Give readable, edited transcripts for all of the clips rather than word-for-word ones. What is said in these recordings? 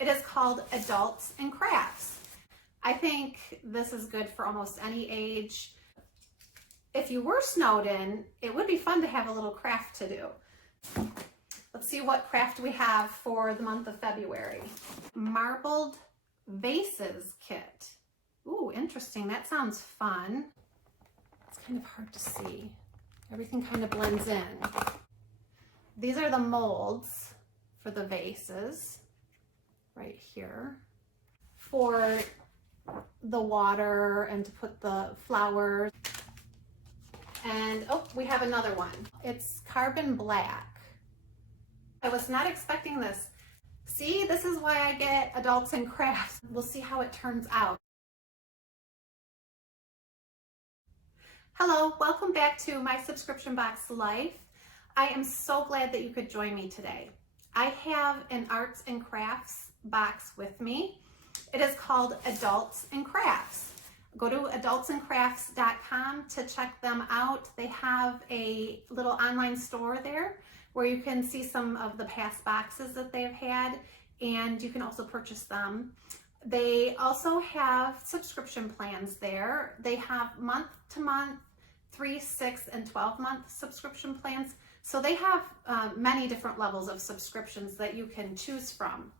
It is called Adults and Crafts. I think this is good for almost any age. If you were snowed in, it would be fun to have a little craft to do. Let's see what craft we have for the month of February. Marbled vases kit. Ooh, interesting. That sounds fun. It's kind of hard to see. Everything kind of blends in. These are the molds for the vases right here for the water and to put the flowers. And oh, we have another one. It's carbon black. I was not expecting this. See, this is why I get Adults and Crafts. We'll see how it turns out. Hello, welcome back to my subscription box life. I am so glad that you could join me today. I have an arts and crafts box with me. It is called Adults and Crafts. Go to adultsandcrafts.com to check them out. They have a little online store there where you can see some of the past boxes that they've had, and you can also purchase them. They also have subscription plans there. They have month-to-month, 3, 6, and 12-month subscription plans. So they have many different levels of subscriptions that you can choose from.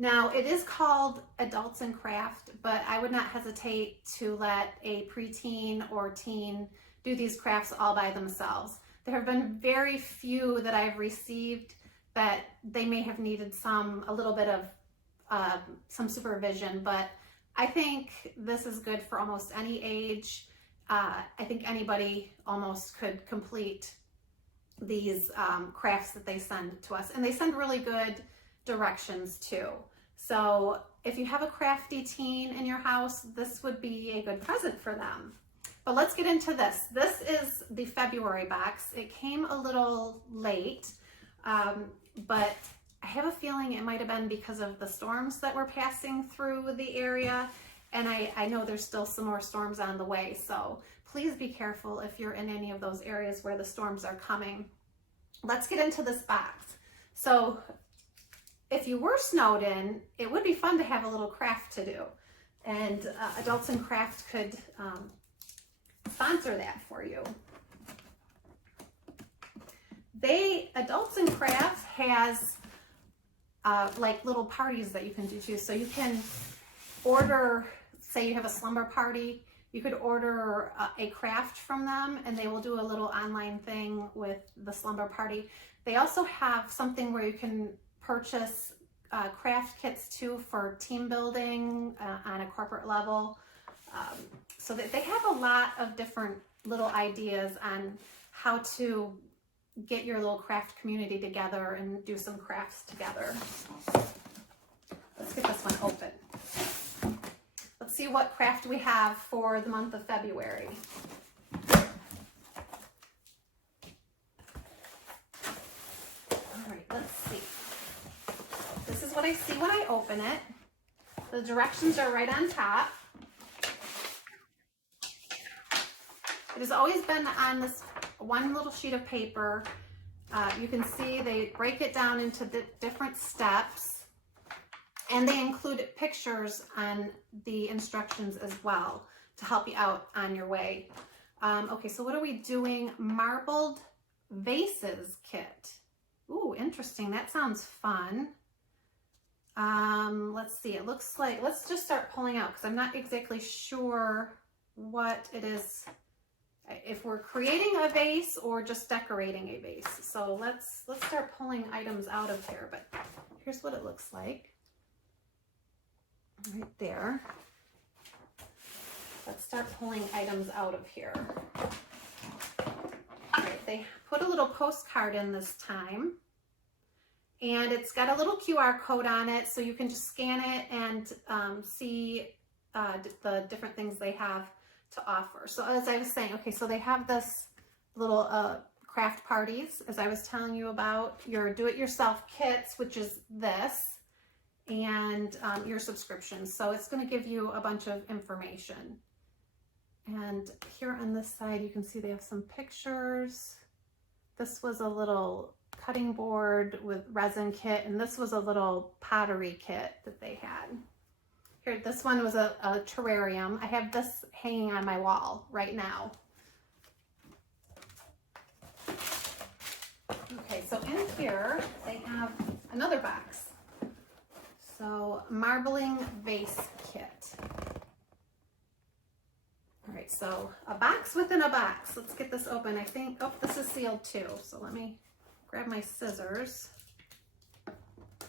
Now, it is called Adults and Craft, but I would not hesitate to let a preteen or teen do these crafts all by themselves. There have been very few that I've received that they may have needed a little bit of some supervision, but I think this is good for almost any age. I think anybody almost could complete these crafts that they send to us, and they send really good directions too. So if you have a crafty teen in your house, this would be a good present for them. But let's get into this. This is the February box. It came a little late, but I have a feeling it might have been because of the storms that were passing through the area. And I know there's still some more storms on the way. So please be careful if you're in any of those areas where the storms are coming. Let's get into this box. So if you were snowed in, it would be fun to have a little craft to do. And Adults and Crafts could sponsor that for you. Adults and Crafts has like little parties that you can do too. So you can order, say you have a slumber party, you could order a craft from them and they will do a little online thing with the slumber party. They also have something where you can purchase craft kits too for team building on a corporate level. So that they have a lot of different little ideas on how to get your little craft community together and do some crafts together. Let's get this one open. Let's see what craft we have for the month of February. All right, let's see. This is what I see when I open it. The directions are right on top. It has always been on this one little sheet of paper. You can see they break it down into the different steps, and they include pictures on the instructions as well to help you out on your way. Okay, so what are we doing? Marbled vases kit. Ooh, interesting. That sounds fun. Let's see. It looks like, let's just start pulling out because I'm not exactly sure what it is, if we're creating a vase or just decorating a vase. So let's start pulling items out of here, but here's what it looks like. Right there. Let's start pulling items out of here. All right, they put a little postcard in this time, and it's got a little QR code on it, so you can just scan it and see the different things they have to offer. So as I was saying, okay, so they have this little craft parties, as I was telling you about, your do-it-yourself kits, which is this, and your subscriptions. So it's going to give you a bunch of information. And here on this side, you can see they have some pictures. This was a little cutting board with resin kit, and this was a little pottery kit that they had. Here, this one was a terrarium. I have this hanging on my wall right now. Okay, so in here they have another box. So marbling vase kit. All right, so a box within a box. Let's get this open. I think, oh, this is sealed too. So let me grab my scissors,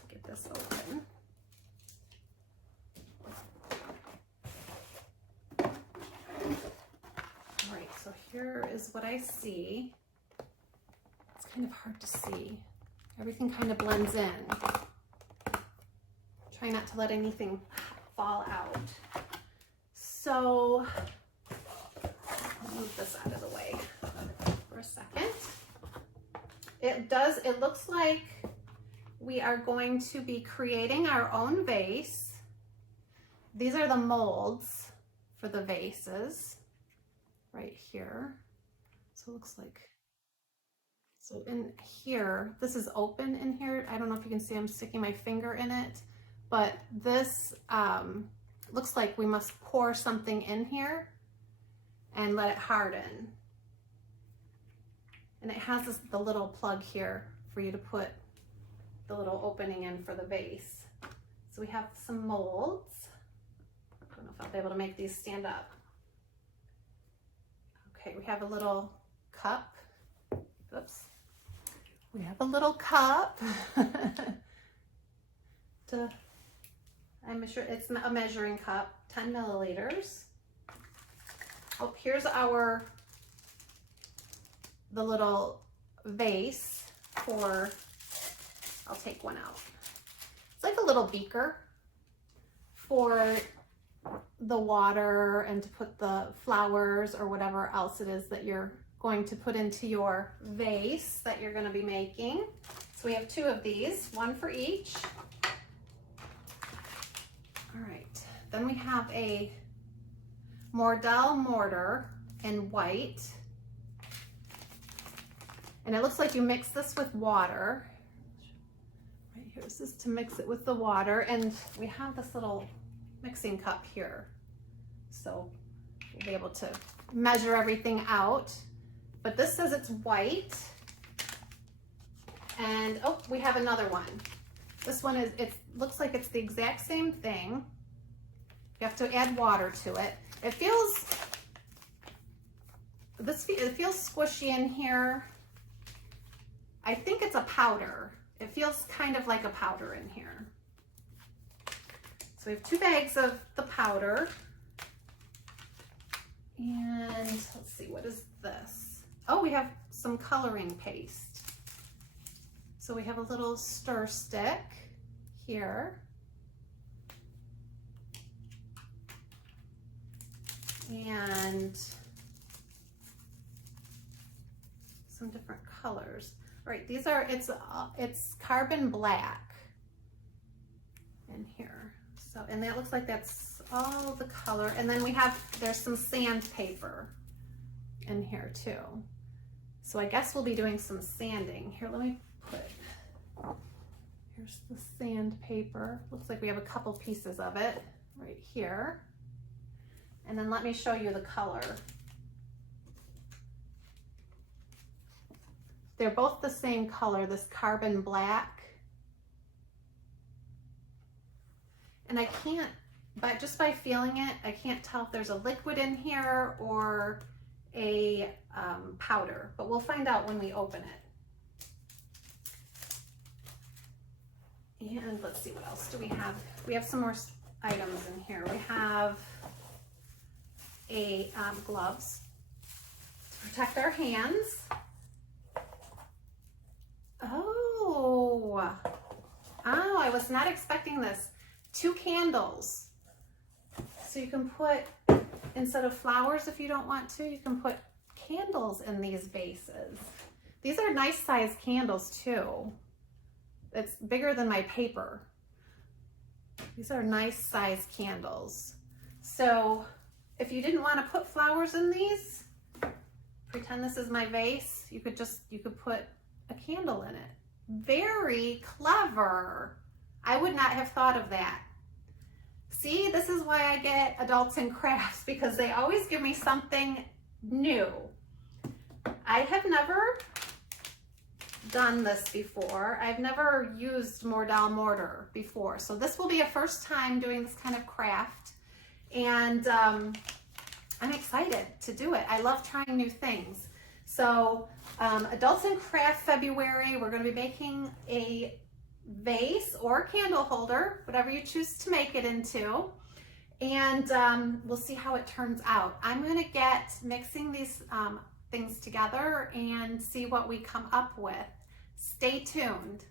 get this open. All right, so here is what I see. It's kind of hard to see. Everything kind of blends in. Try not to let anything fall out. So, I'll move this out of the way for a second. It looks like we are going to be creating our own vase. These are the molds for the vases right here. So it looks like, so in here, this is open in here. I don't know if you can see, I'm sticking my finger in it, but this looks like we must pour something in here and let it harden. And it has the little plug here for you to put the little opening in for the vase. So we have some molds. I don't know if I'll be able to make these stand up. Okay, we have a little cup. Oops. We have a little cup. I'm sure it's a measuring cup, 10 milliliters. Oh, here's the little vase for, I'll take one out. It's like a little beaker for the water and to put the flowers or whatever else it is that you're going to put into your vase that you're going to be making. So we have two of these, one for each. All right, then we have a Mordel mortar in white. And it looks like you mix this with water. Right here, this is to mix it with the water. And we have this little mixing cup here. So we'll be able to measure everything out. But this says it's white. And oh, we have another one. This one is, it looks like it's the exact same thing. You have to add water to it. It feels squishy in here. I think it's a powder. It feels kind of like a powder in here. So we have 2 bags of the powder. And let's see, what is this? Oh, we have some coloring paste. So we have a little stir stick here. And some different colors. All right, these are, it's carbon black in here. So, and that looks like that's all the color. And then there's some sandpaper in here too. So I guess we'll be doing some sanding. Here, let me put, here's the sandpaper. Looks like we have a couple pieces of it right here. And then let me show you the color. They're both the same color, this carbon black. And I can't, but just by feeling it, I can't tell if there's a liquid in here or a powder, but we'll find out when we open it. And let's see, what else do we have? We have some more items in here. We have gloves to protect our hands. Oh, I was not expecting this. 2 candles. So you can put, instead of flowers, if you don't want to, you can put candles in these vases. These are nice sized candles too. It's bigger than my paper. These are nice sized candles. So if you didn't want to put flowers in these, pretend this is my vase, you could put a candle in it. Very clever. I would not have thought of that. See, this is why I get Adults in Crafts, because they always give me something new. I have never done this before. I've never used Mordal mortar before. So this will be a first time doing this kind of craft. And I'm excited to do it. I love trying new things. So Adults in Craft February, we're going to be making a vase or candle holder, whatever you choose to make it into. And we'll see how it turns out. I'm going to get mixing these things together and see what we come up with. Stay tuned.